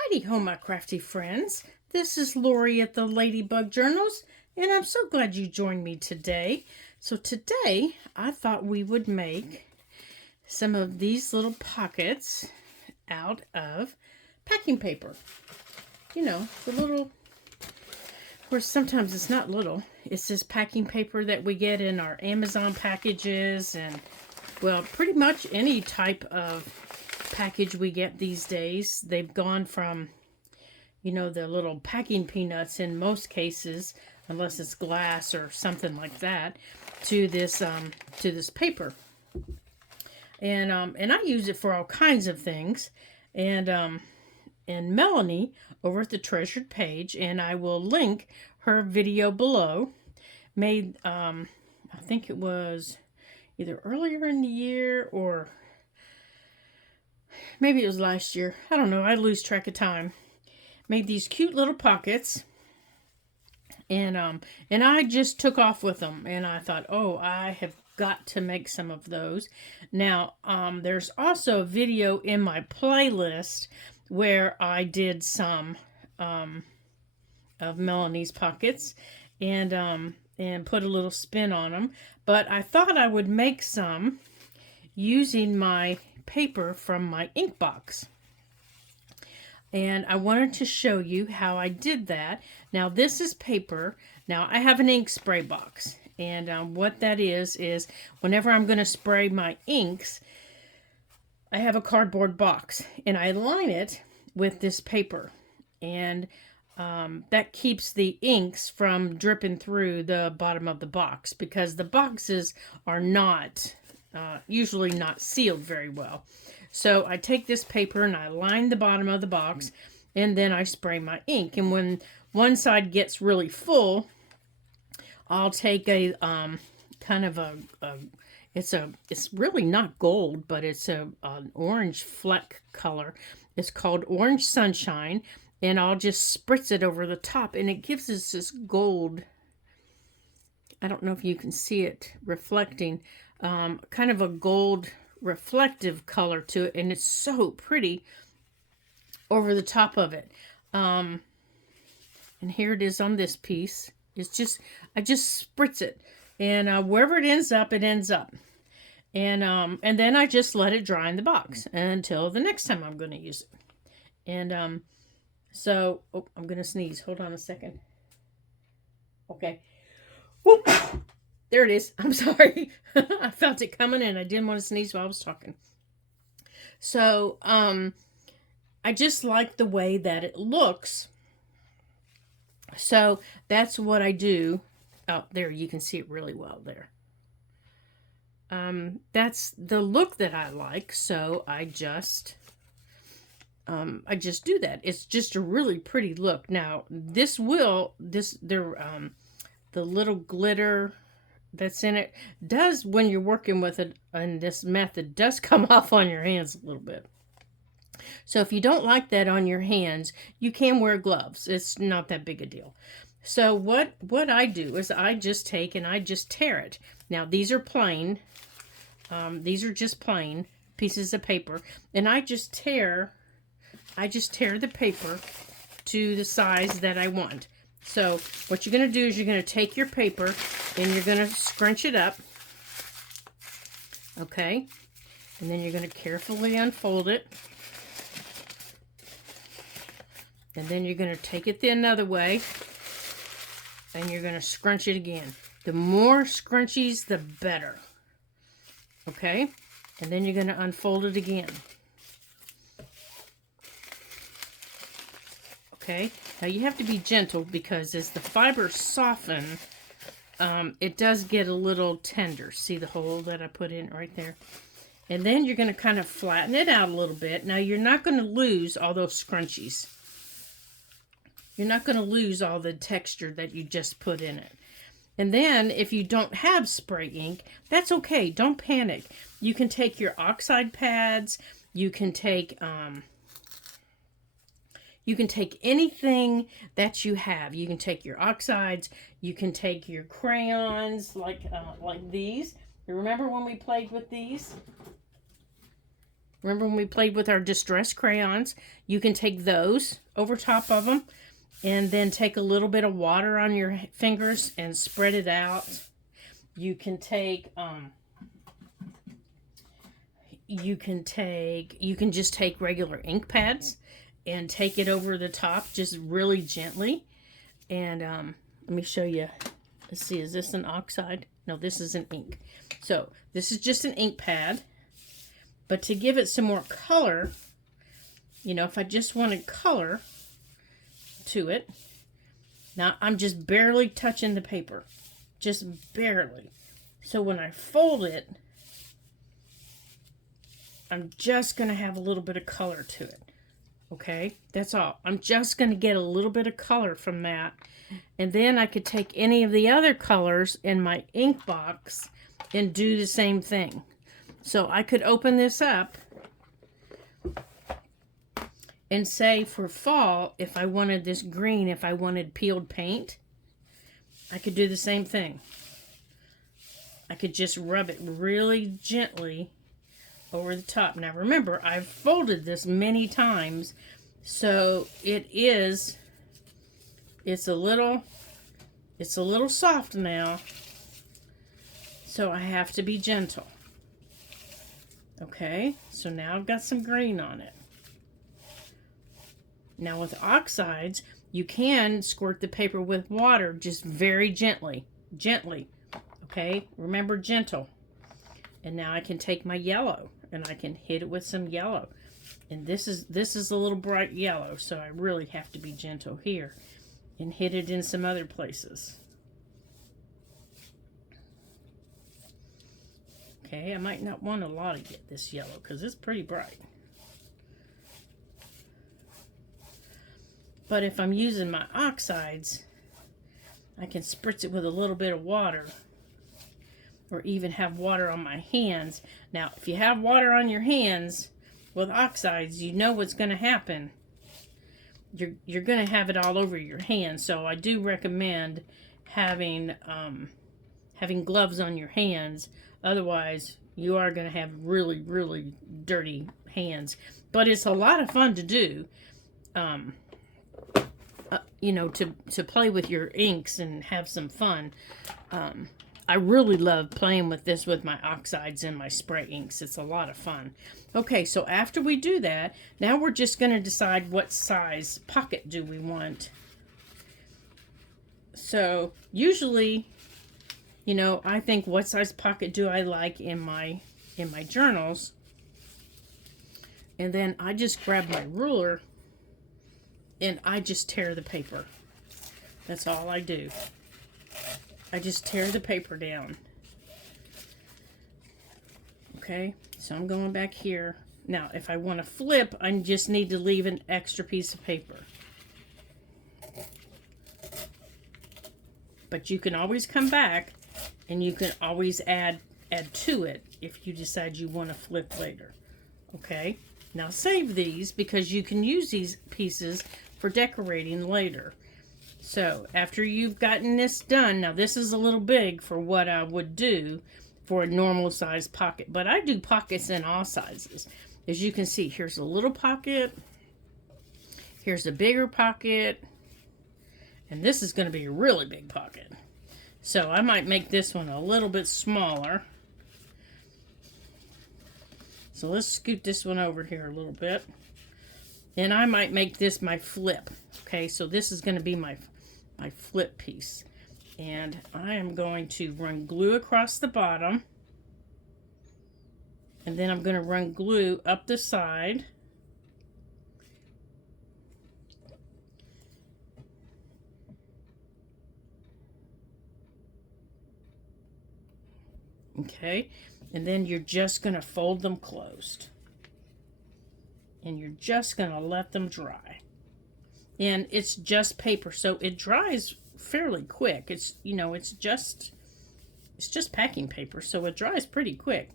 Heidi ho, my crafty friends. This is Lori at the Ladybug Journals, and I'm so glad you joined me today. So today, I thought we would make some of these little pockets out of packing paper. You know, the little, of course, sometimes it's not little. It's this packing paper that we get in our Amazon packages and, well, pretty much any type of package we get these days. They've gone from, you know, the little packing peanuts in most cases, unless it's glass or something like that, to this paper. And I use it for all kinds of things. And Melanie over at the Treasured Page, and I will link her video below, made I think it was either earlier in the year or maybe it was last year. I don't know. I lose track of time. Made these cute little pockets. And I just took off with them. And I thought, oh, I have got to make some of those. Now, there's also a video in my playlist where I did some of Melanie's pockets and put a little spin on them. But I thought I would make some using my paper from my ink box. And I wanted to show you how I did that. Now this is paper. Now I have an ink spray box. And what that is whenever I'm going to spray my inks, I have a cardboard box. And I line it with this paper. And that keeps the inks from dripping through the bottom of the box. Because the boxes are not usually not sealed very well. So I take this paper and I line the bottom of the box, and then I spray my ink. And when one side gets really full, I'll take a kind of it's really not gold, but it's an orange fleck color. It's called Orange Sunshine, and I'll just spritz it over the top, and it gives us this gold. I don't know if you can see it reflecting. Kind of a gold reflective color to it, and it's so pretty over the top of it. And here it is on this piece. It's just, I just spritz it, and wherever it ends up, it ends up. And then I just let it dry in the box until the next time I'm going to use it. And so, oh, I'm going to sneeze. Hold on a second. Okay. Whoop. There it is. I'm sorry. I felt it coming and I didn't want to sneeze while I was talking. So, I just like the way that it looks. So, that's what I do. Oh, there, you can see it really well there. That's the look that I like. So, I just do that. It's just a really pretty look. Now, the little glitter that's in it does, when you're working with it in this method, does come off on your hands a little bit. So if you don't like that on your hands, you can wear gloves. It's not that big a deal. So what I do is I just take and I just tear it. Now these are plain. These are just plain pieces of paper, and I just tear the paper to the size that I want. So what you're going to do is you're going to take your paper and you're going to scrunch it up. Okay. And then you're going to carefully unfold it. And then you're going to take it the another way. And you're going to scrunch it again. The more scrunchies, the better. Okay. And then you're going to unfold it again. Okay, now you have to be gentle because as the fibers soften, it does get a little tender. See the hole that I put in right there? And then you're going to kind of flatten it out a little bit. Now you're not going to lose all those scrunchies. You're not going to lose all the texture that you just put in it. And then if you don't have spray ink, that's okay. Don't panic. You can take your oxide pads. You can take anything that you have. You can take your oxides. You can take your crayons like these. You remember when we played with these? Remember when we played with our distress crayons? You can take those over top of them and then take a little bit of water on your fingers and spread it out. You can take, you can just take regular ink pads and take it over the top just really gently. And let me show you. Let's see, is this an oxide? No, this is an ink. So this is just an ink pad. But to give it some more color, you know, if I just wanted color to it, now I'm just barely touching the paper. Just barely. So when I fold it, I'm just going to have a little bit of color to it. Okay, that's all. I'm just going to get a little bit of color from that. And then I could take any of the other colors in my ink box and do the same thing. So I could open this up and say for fall, if I wanted this green, if I wanted peeled paint, I could do the same thing. I could just rub it really gently over the top. Now remember, I've folded this many times, so it's a little soft now, so I have to be gentle. Okay, so now I've got some green on it. Now with oxides, you can squirt the paper with water just very gently. Okay, remember, gentle. And now I can take my yellow and I can hit it with some yellow. And this is a little bright yellow, so I really have to be gentle here and hit it in some other places. Okay, I might not want a lot to get this yellow because it's pretty bright. But if I'm using my oxides, I can spritz it with a little bit of water or even have water on my hands. Now, if you have water on your hands with oxides, you know what's going to happen. You're going to have it all over your hands. So I do recommend having gloves on your hands. Otherwise, you are going to have really, really dirty hands. But it's a lot of fun to do. You know, to play with your inks and have some fun. I really love playing with this with my oxides and my spray inks. It's a lot of fun. Okay, so after we do that, now we're just going to decide what size pocket do we want. So usually, you know, I think what size pocket do I like in my journals. And then I just grab my ruler and I just tear the paper. That's all I do. I just tear the paper down. Okay, so I'm going back here. Now, if I want to flip, I just need to leave an extra piece of paper. But you can always come back and you can always add to it if you decide you want to flip later. Okay, now save these because you can use these pieces for decorating later. So after you've gotten this done, now this is a little big for what I would do for a normal size pocket, but I do pockets in all sizes. As you can see, here's a little pocket, here's a bigger pocket, and this is going to be a really big pocket. So I might make this one a little bit smaller. So let's scoot this one over here a little bit. And I might make this my flip. Okay, so this is going to be my flip piece. And I am going to run glue across the bottom. And then I'm going to run glue up the side. Okay, and then you're just going to fold them closed. And you're just going to let them dry. And it's just paper, so it dries fairly quick. It's, you know, it's just packing paper, so it dries pretty quick.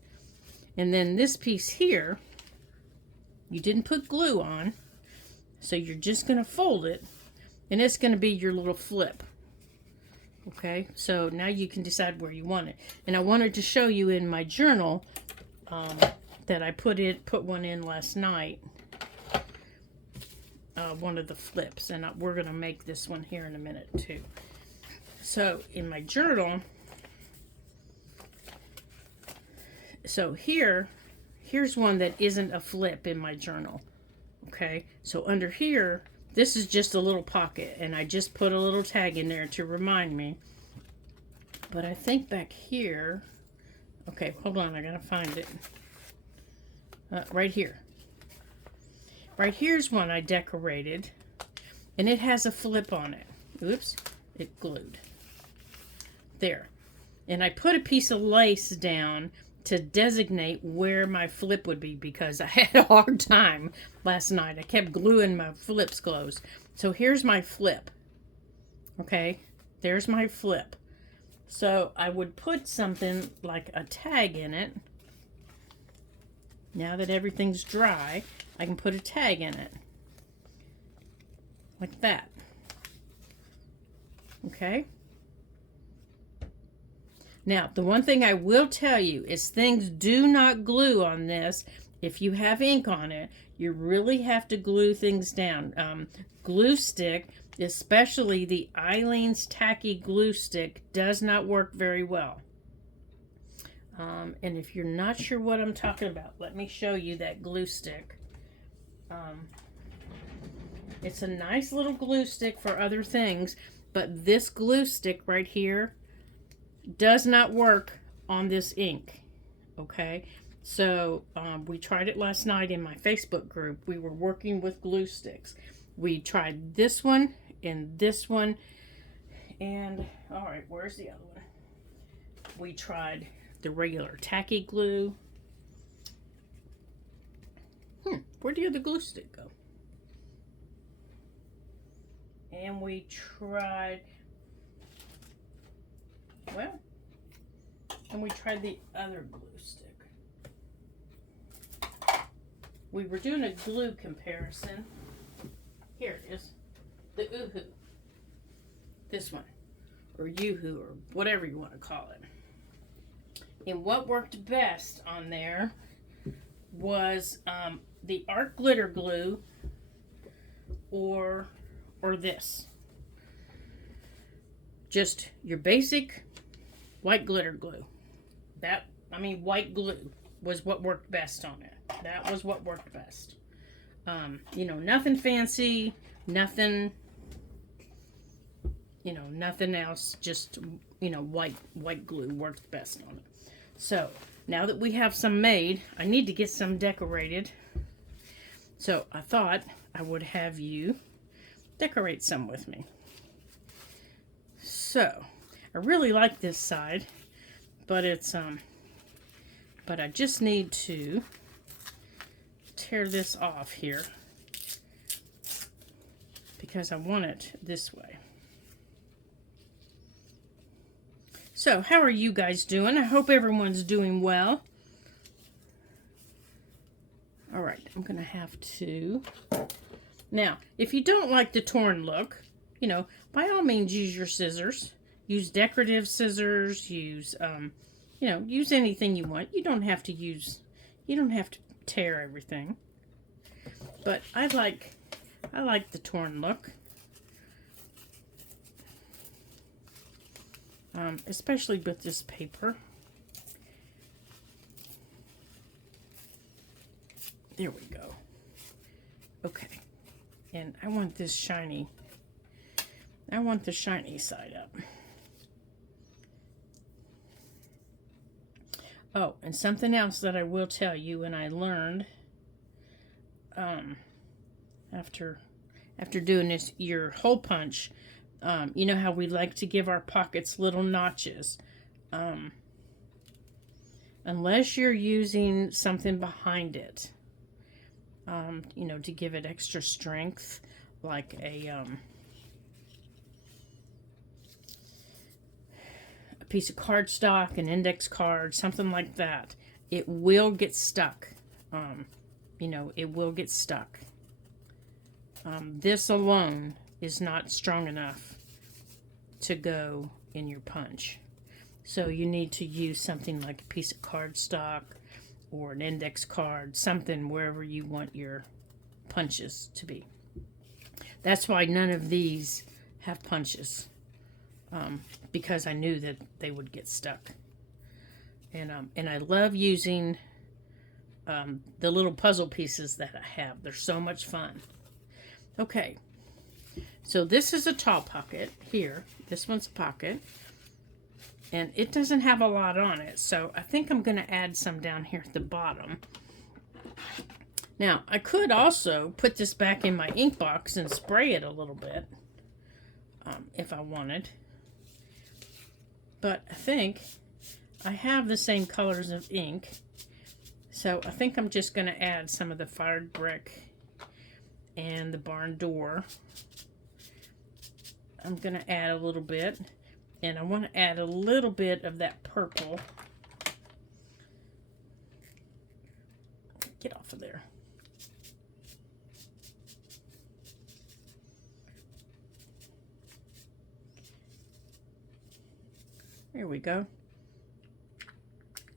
And then this piece here, you didn't put glue on, so you're just going to fold it, and it's going to be your little flip. Okay, so now you can decide where you want it. And I wanted to show you in my journal that I put one in last night. One of the flips, and we're gonna make this one here in a minute too. So in my journal, so here's one that isn't a flip in my journal. Okay, so under here, this is just a little pocket, and I just put a little tag in there to remind me. But I think back here, okay, hold on, I gotta find it. Right here. Right here's one I decorated, and it has a flip on it. Oops, it glued. There. And I put a piece of lace down to designate where my flip would be, because I had a hard time last night. I kept gluing my flips closed. So here's my flip. Okay, there's my flip. So I would put something like a tag in it. Now that everything's dry, I can put a tag in it. Like that. Okay? Now, the one thing I will tell you is things do not glue on this. If you have ink on it, you really have to glue things down. Glue stick, especially the Eileen's Tacky Glue Stick, does not work very well. And if you're not sure what I'm talking about, let me show you that glue stick. It's a nice little glue stick for other things, but this glue stick right here does not work on this ink. Okay, so we tried it last night in my Facebook group. We were working with glue sticks. We tried this one and this one, and all right, where's the other one? We tried the regular tacky glue. Where'd the other glue stick go? And we tried, well, and we tried the other glue stick. We were doing a glue comparison. Here it is. The Oohoo. This one. Or Yoo-hoo, or whatever you want to call it. And what worked best on there was the art glitter glue or this. Just your basic white glitter glue. White glue was what worked best on it. That was what worked best. Nothing fancy, nothing, nothing else. Just, white glue worked best on it. So, now that we have some made, I need to get some decorated. So, I thought I would have you decorate some with me. So, I really like this side, but it's, but I just need to tear this off here because I want it this way. So, how are you guys doing? I hope everyone's doing well. All right, I'm going to have to... Now, if you don't like the torn look, by all means use your scissors. Use decorative scissors, use anything you want. You don't have to tear everything. But I like the torn look. Especially with this paper. There we go. Okay. And I want this shiny. I want the shiny side up. Oh, and something else that I will tell you, and I learned after doing this, your hole punch, you know how we like to give our pockets little notches. Unless you're using something behind it, to give it extra strength, like a piece of cardstock, an index card, something like that, it will get stuck. It will get stuck. This alone is not strong enough to go in your punch. So you need to use something like a piece of cardstock or an index card, something wherever you want your punches to be. That's why none of these have punches, because I knew that they would get stuck. And I love using the little puzzle pieces that I have. They're so much fun. Okay, so this is a tall pocket here. This one's a pocket. And it doesn't have a lot on it, so I think I'm going to add some down here at the bottom. Now, I could also put this back in my ink box and spray it a little bit, if I wanted. But I think I have the same colors of ink, so I think I'm just going to add some of the fired brick and the barn door. I'm going to add a little bit. And I want to add a little bit of that purple. Get off of there. There we go.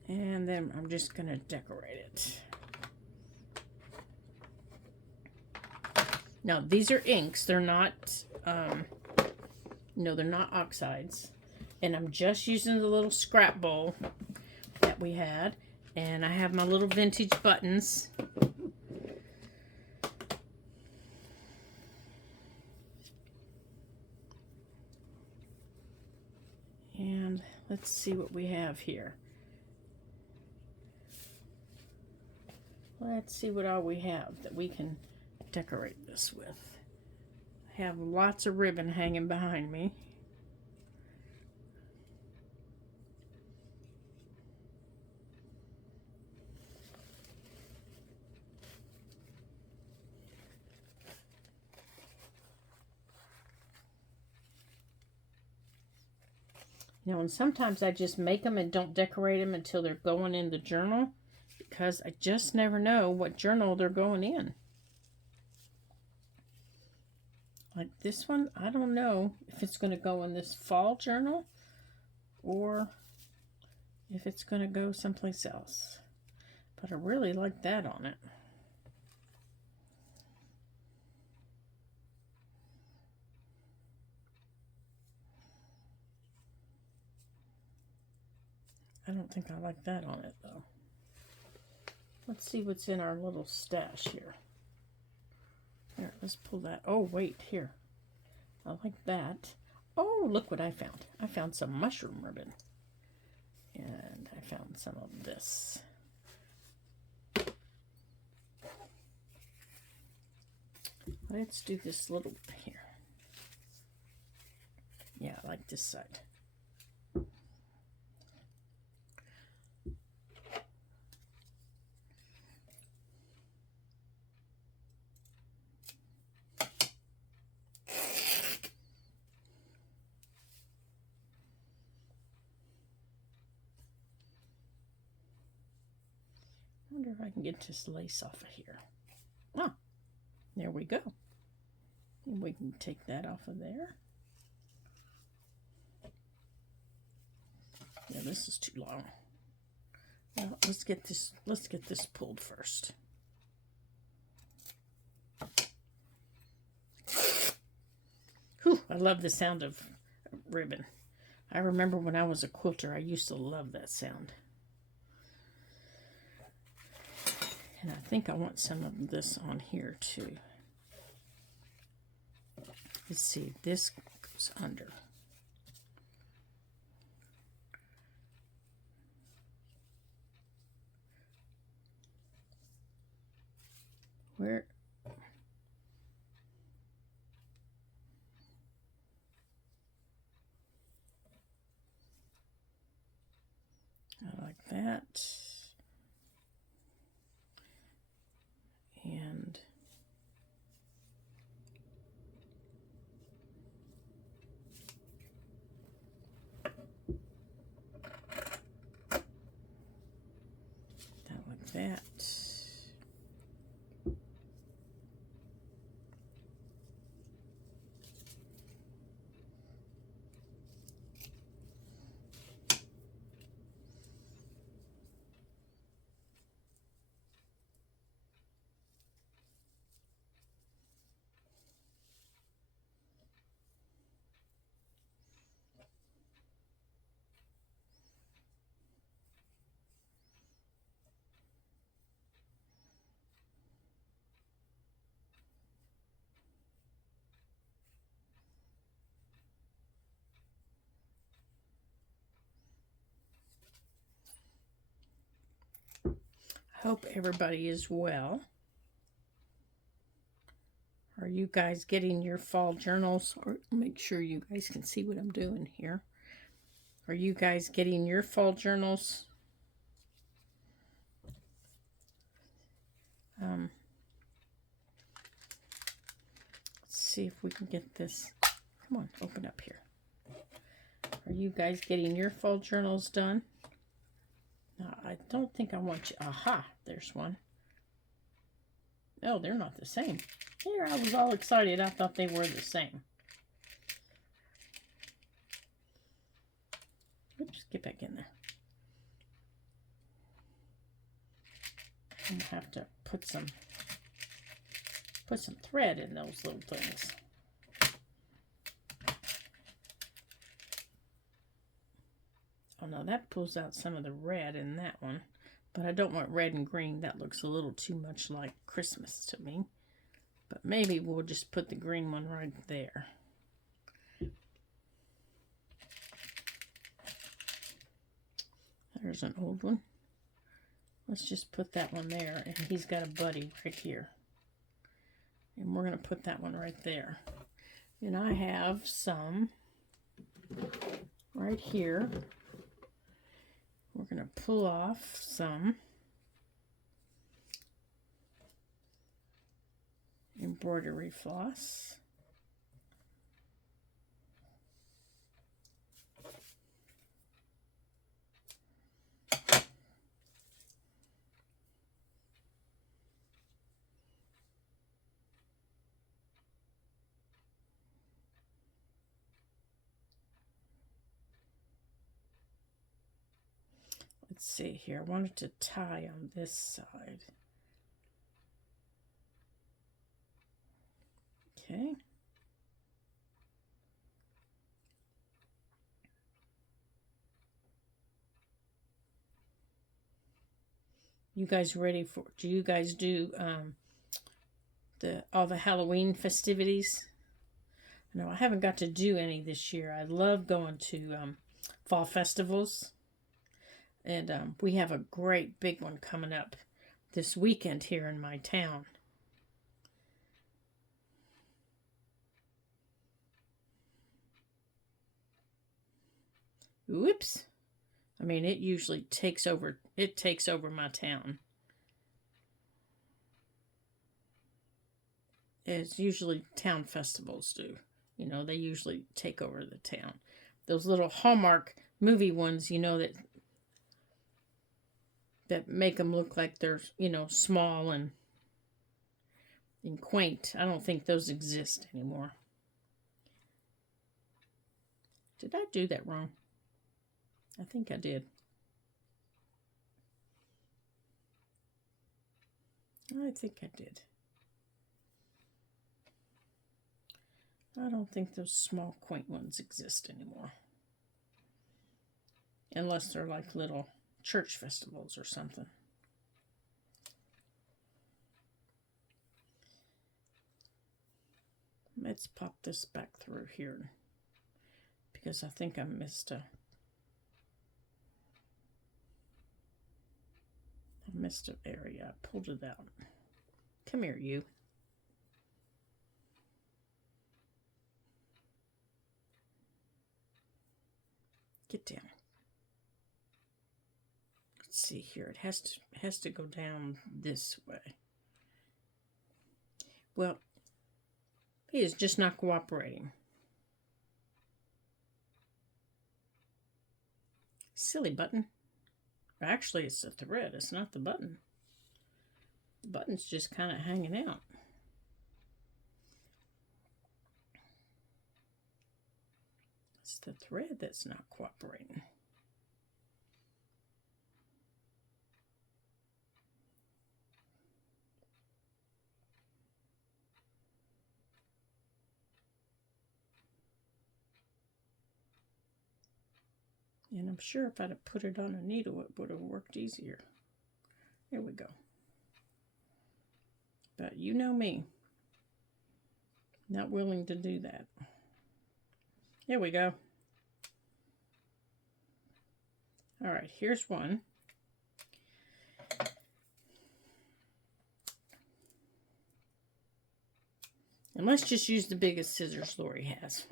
And then I'm just going to decorate it. Now, these are inks. They're not, no, they're not oxides. And I'm just using the little scrap bowl that we had. And I have my little vintage buttons. And let's see what we have here. Let's see what all we have that we can decorate this with. I have lots of ribbon hanging behind me. Now, and sometimes I just make them and don't decorate them until they're going in the journal, because I just never know what journal they're going in. Like this one, I don't know if it's going to go in this fall journal or if it's going to go someplace else. But I really like that on it. I don't think I like that on it, though. Let's see what's in our little stash here. Here, let's pull that. Oh, wait, here. I like that. Oh, look what I found. I found some mushroom ribbon. And I found some of this. Let's do this little here. Yeah, I like this side. I wonder if I can get this lace off of here. Ah, there we go. And we can take that off of there. Yeah, this is too long. Well, let's get this pulled first. Whew, I love the sound of ribbon. I remember when I was a quilter, I used to love that sound. And I think I want some of this on here too. Let's see, this goes under. Where? I like that. And that like that. hope everybody is well. Are you guys getting your fall journals? Or make sure you guys can see what I'm doing here. Are you guys getting your fall journals? Let's see if we can get this. Come on, open up here. Are you guys getting your fall journals done? No, I don't think I want you. Aha, there's one. No, they're not the same. Here, I was all excited. I thought they were the same. Oops, get back in there. I'm gonna have to put some thread in those little things. Oh no, that pulls out some of the red in that one. But I don't want red and green. That looks a little too much like Christmas to me. But maybe we'll just put the green one right there. There's an old one. Let's just put that one there. And he's got a buddy right here. And we're going to put that one right there. And I have some right here. We're going to pull off some embroidery floss. Let's see here. I wanted to tie on this side. Okay. You guys ready for, do you guys do all the Halloween festivities? No, I haven't got to do any this year. I love going to fall festivals. And we have a great big one coming up this weekend here in my town. Whoops. I mean, it usually takes over my town. It's usually town festivals do. You know, they usually take over the town. Those little Hallmark movie ones, you know, that make them look like they're, you know, small and quaint. I don't think those exist anymore. Did I do that wrong? I think I did. I think I did. I don't think those small, quaint ones exist anymore. Unless they're like little church festivals or something. Let's pop this back through here because I think I missed an area. I pulled it out. Come here, you. Get down. See here, it has to go down this way. Well, he is just not cooperating. Silly button. Actually, it's the thread, it's not the button. The button's just kind of hanging out. It's the thread that's not cooperating. And I'm sure if I'd have put it on a needle, it would have worked easier. There we go. But you know me. Not willing to do that. There we go. All right, here's one. And let's just use the biggest scissors Lori has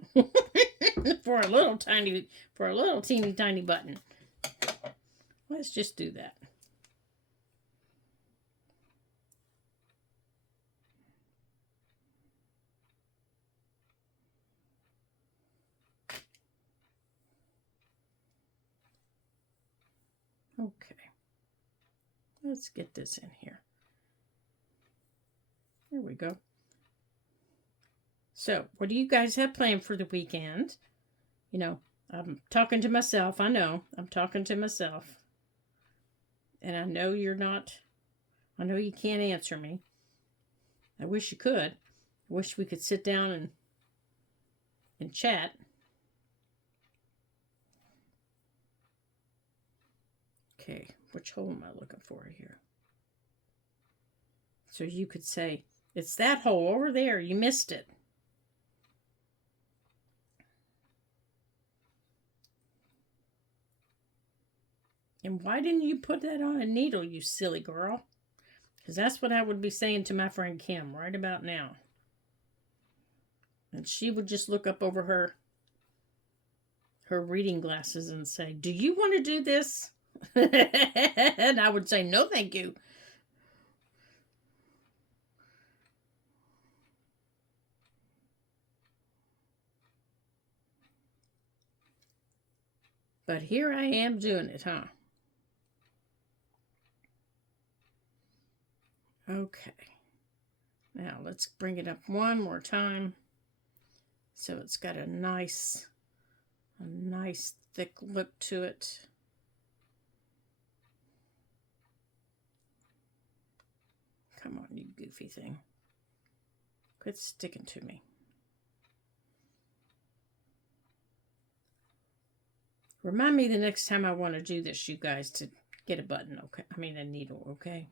for a little teeny tiny button. Let's just do that. Okay. Let's get this in here. There we go. So, what do you guys have planned for the weekend? You know, I'm talking to myself. I know. I'm talking to myself. And I know you're not. I know you can't answer me. I wish you could. I wish we could sit down and chat. Okay, which hole am I looking for here? So you could say, it's that hole over there. You missed it. And why didn't you put that on a needle, you silly girl? Because that's what I would be saying to my friend Kim right about now. And she would just look up over her reading glasses and say, do you want to do this? And I would say, no, thank you. But here I am doing it, huh? Okay. Now let's bring it up one more time. So it's got a nice thick look to it. Come on, you goofy thing. Quit sticking to me. Remind me the next time I want to do this, you guys, to get a button, okay? I mean, a needle, okay?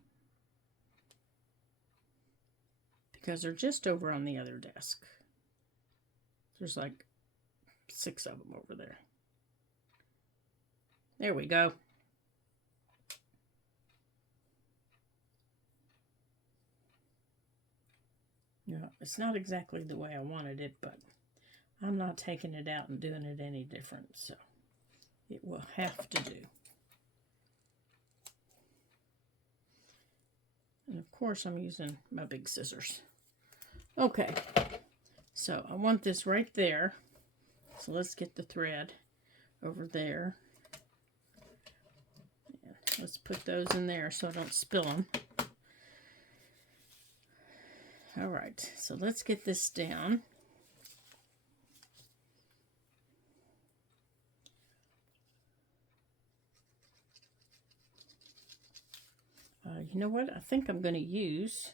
Because they're just over on the other desk. There's like 6 of them over there. There we go. Yeah, it's not exactly the way I wanted it, but I'm not taking it out and doing it any different, so it will have to do. And of course, I'm using my big scissors. Okay, so I want this right there. So let's get the thread over there. And let's put those in there so I don't spill them. All right, so let's get this down. You know what? I think I'm going to use...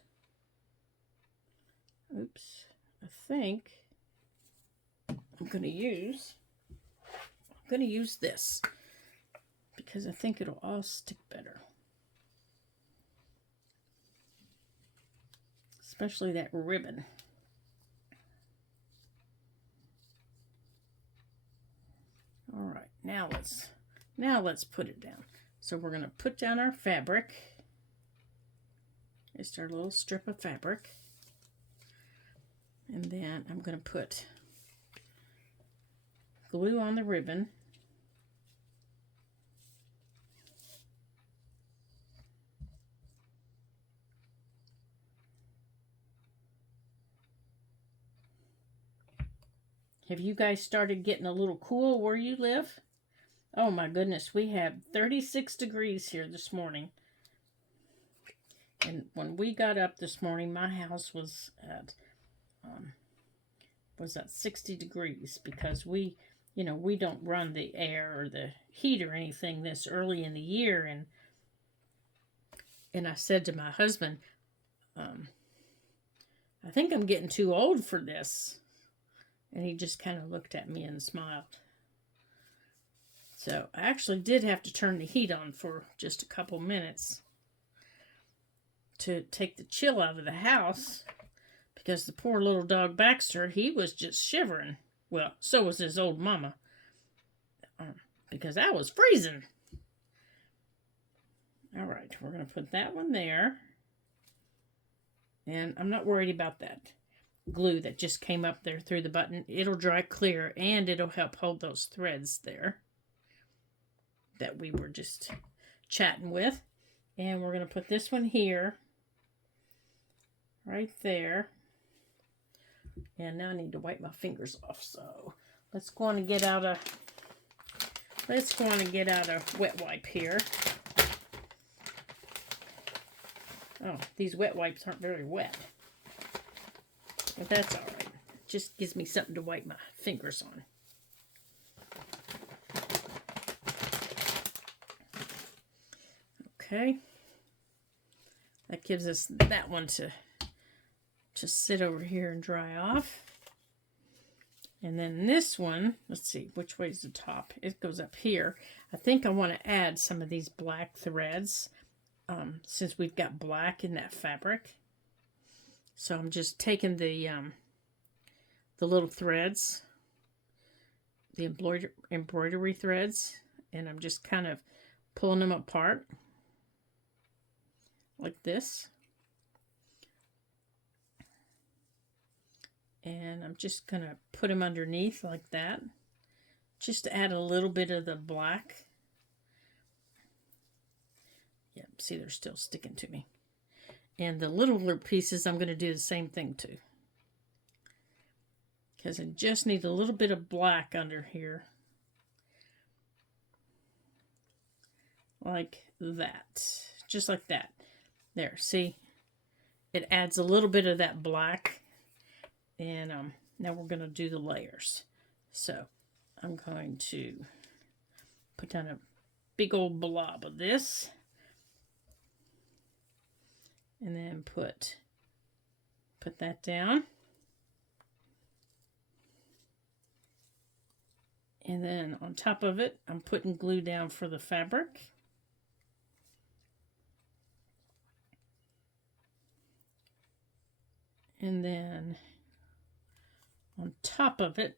Oops. I think I'm going to use this because I think it'll all stick better. Especially that ribbon. All right, now let's put it down. So we're going to put down our fabric. Just our little strip of fabric. And then I'm going to put glue on the ribbon. Have you guys started getting a little cool where you live? Oh my goodness, we have 36 degrees here this morning. And when we got up this morning, my house was at 60 degrees because we don't run the air or the heat or anything this early in the year. And I said to my husband, I think I'm getting too old for this. And he just kind of looked at me and smiled. So I actually did have to turn the heat on for just a couple minutes to take the chill out of the house because the poor little dog Baxter, he was just shivering. Well, so was his old mama because I was freezing. All right, we're going to put that one there. And I'm not worried about that. glue that just came up there through the button. It'll dry clear, and it'll help hold those threads there that we were just chatting with. And we're going to put this one here, right there. And now I need to wipe my fingers off. So let's go on and get out a wet wipe here. Oh, these wet wipes aren't very wet. But that's all right. Just gives me something to wipe my fingers on. Okay. That gives us that one to just sit over here and dry off. And then this one, let's see, which way is the top? It goes up here. I think I want to add some of these black threads since we've got black in that fabric. So I'm just taking the little threads, the embroidery threads, and I'm just kind of pulling them apart like this. And I'm just going to put them underneath like that, just to add a little bit of the black. Yep, see, they're still sticking to me. And the littler pieces, I'm going to do the same thing too. Because I just need a little bit of black under here. Like that. Just like that. There, see? It adds a little bit of that black. And now we're going to do the layers. So I'm going to put down a big old blob of this. And then put that down. And then on top of it, I'm putting glue down for the fabric. And then on top of it,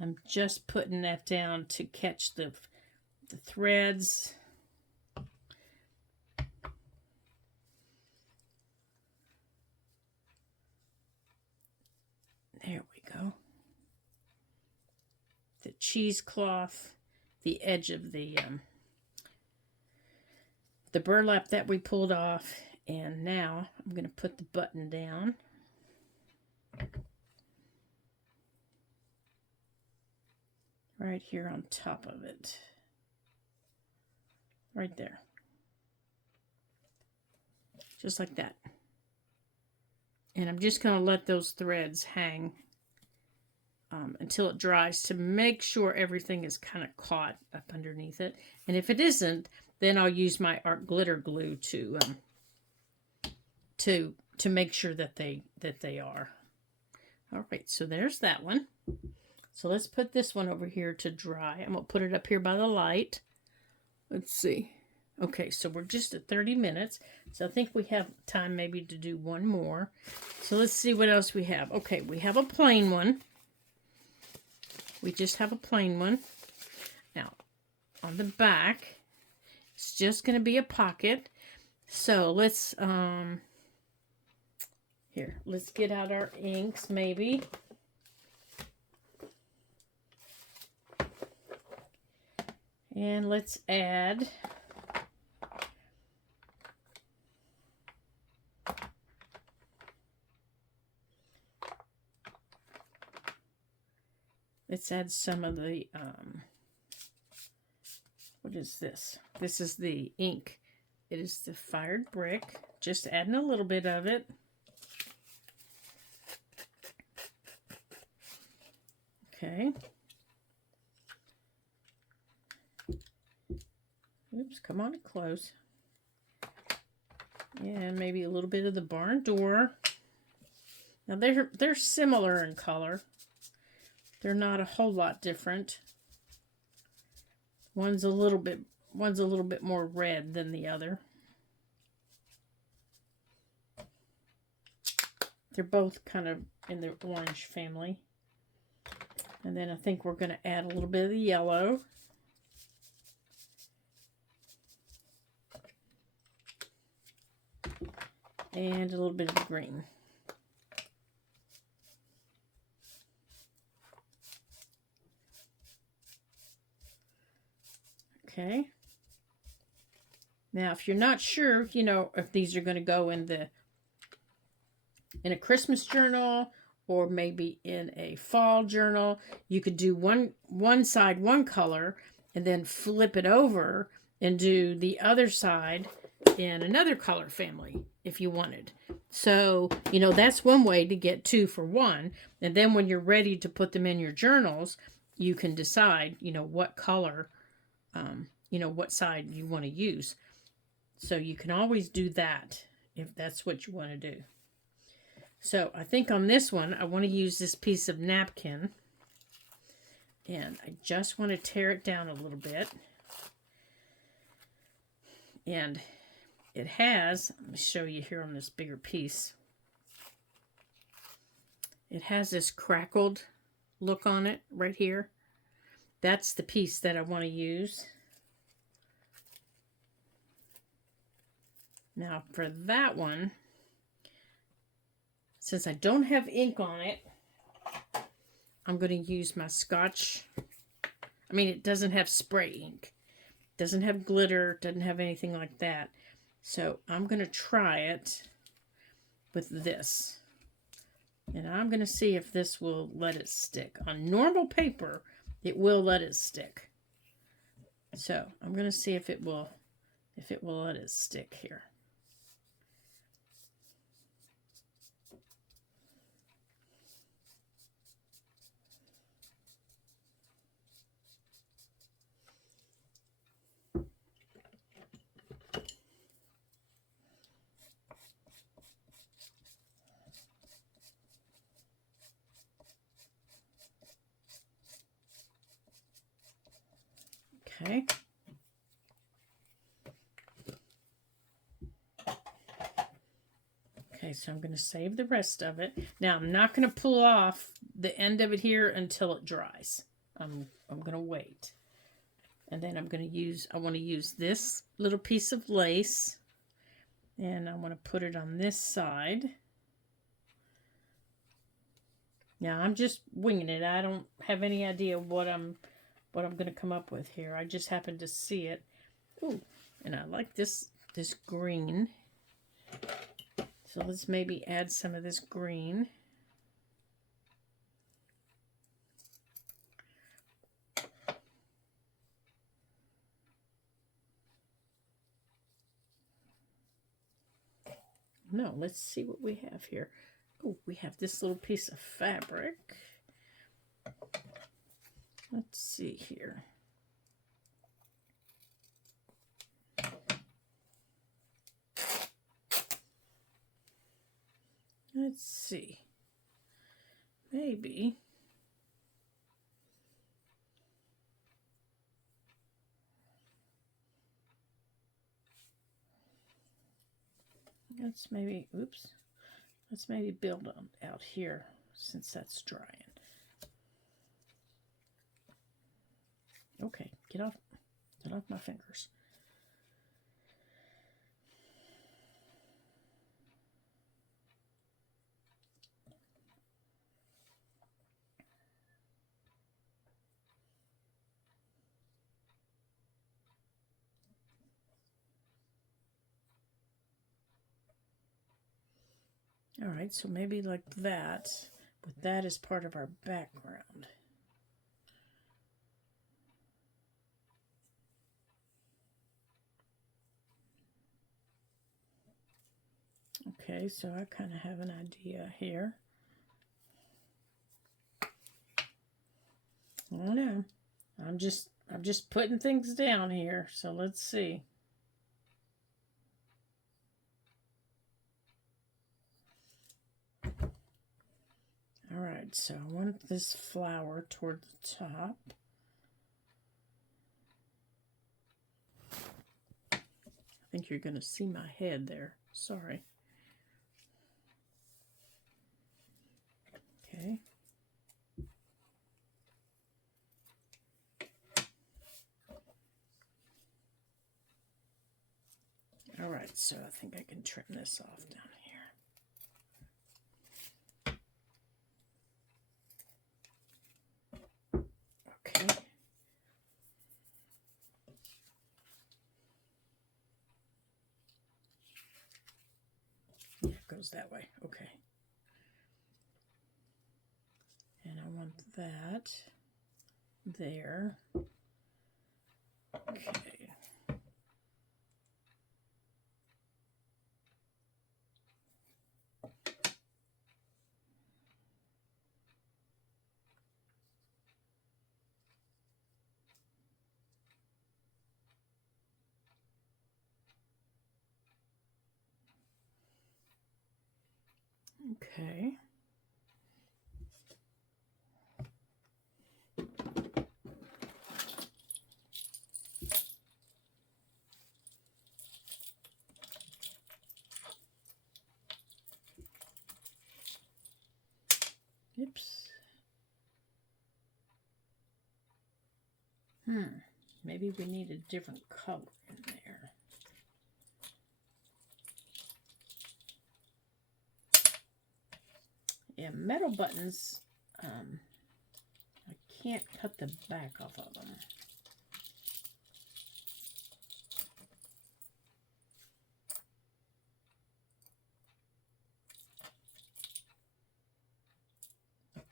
I'm just putting that down to catch the threads. There we go. The cheesecloth, the edge of the burlap that we pulled off, and now I'm going to put the button down. Right here on top of it. Right there. Just like that. And I'm just going to let those threads hang until it dries to make sure everything is kind of caught up underneath it. And if it isn't, then I'll use my art glitter glue to make sure that they are. All right, so there's that one. So let's put this one over here to dry. I'm going to put it up here by the light. Let's see. Okay, so we're just at 30 minutes. So I think we have time maybe to do one more. So let's see what else we have. Okay, we have a plain one. We just have a plain one. Now, on the back, it's just going to be a pocket. So let's, let's get out our inks maybe. And let's add some of the, what is this? This is the ink. It is the fired brick. Just adding a little bit of it. Okay. Oops, come on close. And maybe a little bit of the barn door. Now they're similar in color. They're not a whole lot different. One's a little bit more red than the other. They're both kind of in the orange family. And then I think we're going to add a little bit of the yellow. And a little bit of the green. Okay. Now, if you're not sure, you know, if these are going to go in a Christmas journal or maybe in a fall journal, you could do one side one color and then flip it over and do the other side in another color family if you wanted. So, you know, that's one way to get 2 for 1. And then when you're ready to put them in your journals, you can decide, you know, what color, you know, what side you want to use. So you can always do that if that's what you want to do. So I think on this one, I want to use this piece of napkin. And I just want to tear it down a little bit. And it has, let me show you here on this bigger piece. It has this crackled look on it right here. That's the piece that I want to use. Now for that one, since I don't have ink on it, I'm going to use my Scotch. I mean, it doesn't have spray ink. It doesn't have glitter. It doesn't have anything like that. So I'm going to try it with this. And I'm going to see if this will let it stick. On normal paper, it will let it stick. So I'm going to see if it will let it stick here. Okay. Okay, so I'm going to save the rest of it. Now, I'm not going to pull off the end of it here until it dries. I'm going to wait. And then I want to use this little piece of lace. And I want to put it on this side. Now, I'm just winging it. I don't have any idea what I'm going to come up with here. I just happened to see it. Ooh, and I like this green. So let's maybe add some of this green. No, let's see what we have here. Oh, we have this little piece of fabric. Let's see here. Let's see. Maybe. Let's maybe build on out here since that's drying. Okay, get off my fingers. All right, so maybe like that, but that is part of our background. Okay, so I kind of have an idea here. I don't know. I'm just putting things down here, so let's see. All right, so I want this flower toward the top. I think you're going to see my head there. Sorry. Okay. All right, so I think I can trim this off down here. Okay. goes that way. Okay. And I want that there. Okay. Okay. Oops. Maybe we need a different color in there. Yeah, metal buttons, I can't cut the back off of them.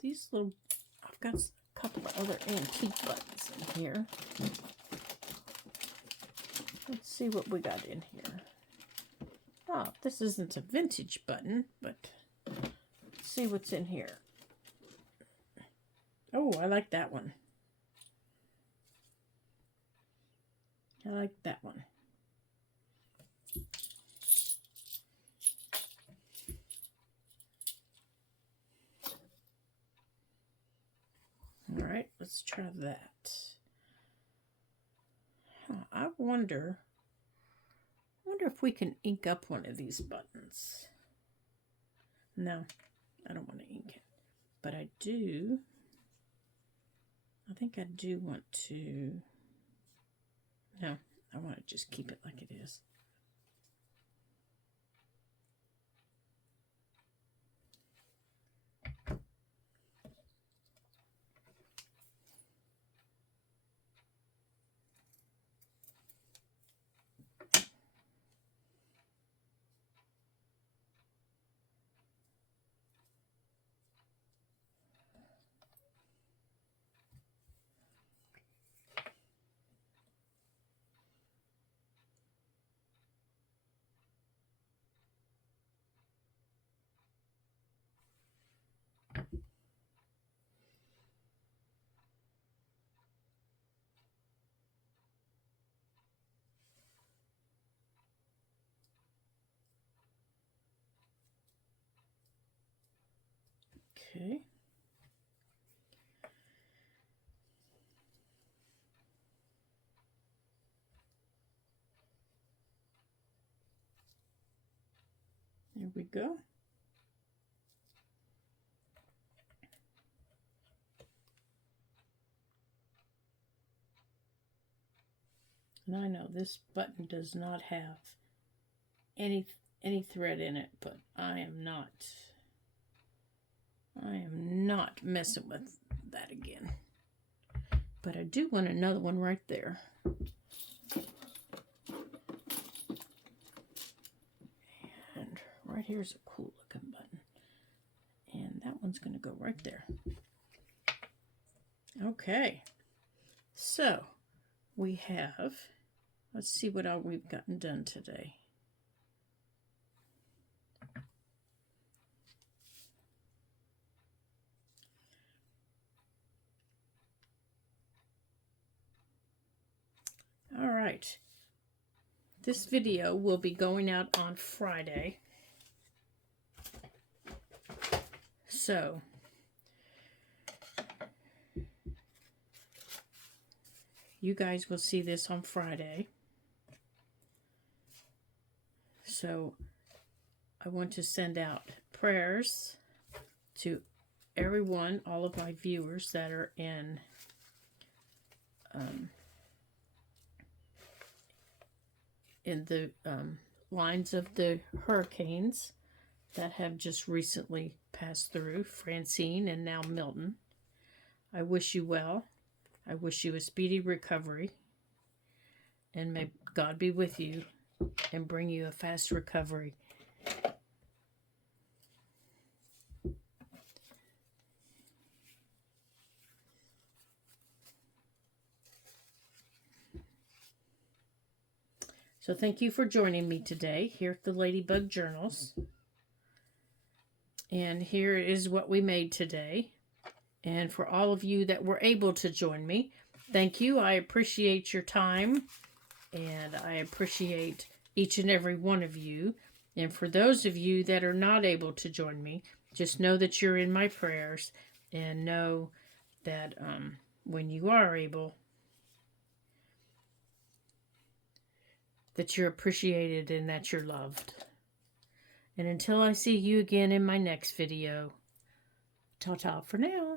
These little, I've got a couple of other antique buttons in here. Let's see what we got in here. Oh, this isn't a vintage button, but let's see what's in here. Oh, I like that one. I like that one. All right, let's try that. I wonder if we can ink up one of these buttons. No, I don't want to ink it, but I think I do want to. No, I want to just keep it like it is. Okay. There we go. And I know this button does not have any thread in it, but I am not messing with that again. But I do want another one right there. And right here's a cool looking button. And that one's going to go right there. Okay. So we have, let's see what all we've gotten done today. All right. This video will be going out on Friday. So, you guys will see this on Friday. So, I want to send out prayers to everyone, all of my viewers that are in the lines of the hurricanes that have just recently passed through, Francine and now Milton. I wish you well. I wish you a speedy recovery. And may God be with you and bring you a fast recovery. So thank you for joining me today here at the Ladybug Journals. And here is what we made today. And for all of you that were able to join me, thank you. I appreciate your time, and I appreciate each and every one of you. And for those of you that are not able to join me, just know that you're in my prayers, and know that when you are able, that you're appreciated and that you're loved. And until I see you again in my next video, ta-ta for now.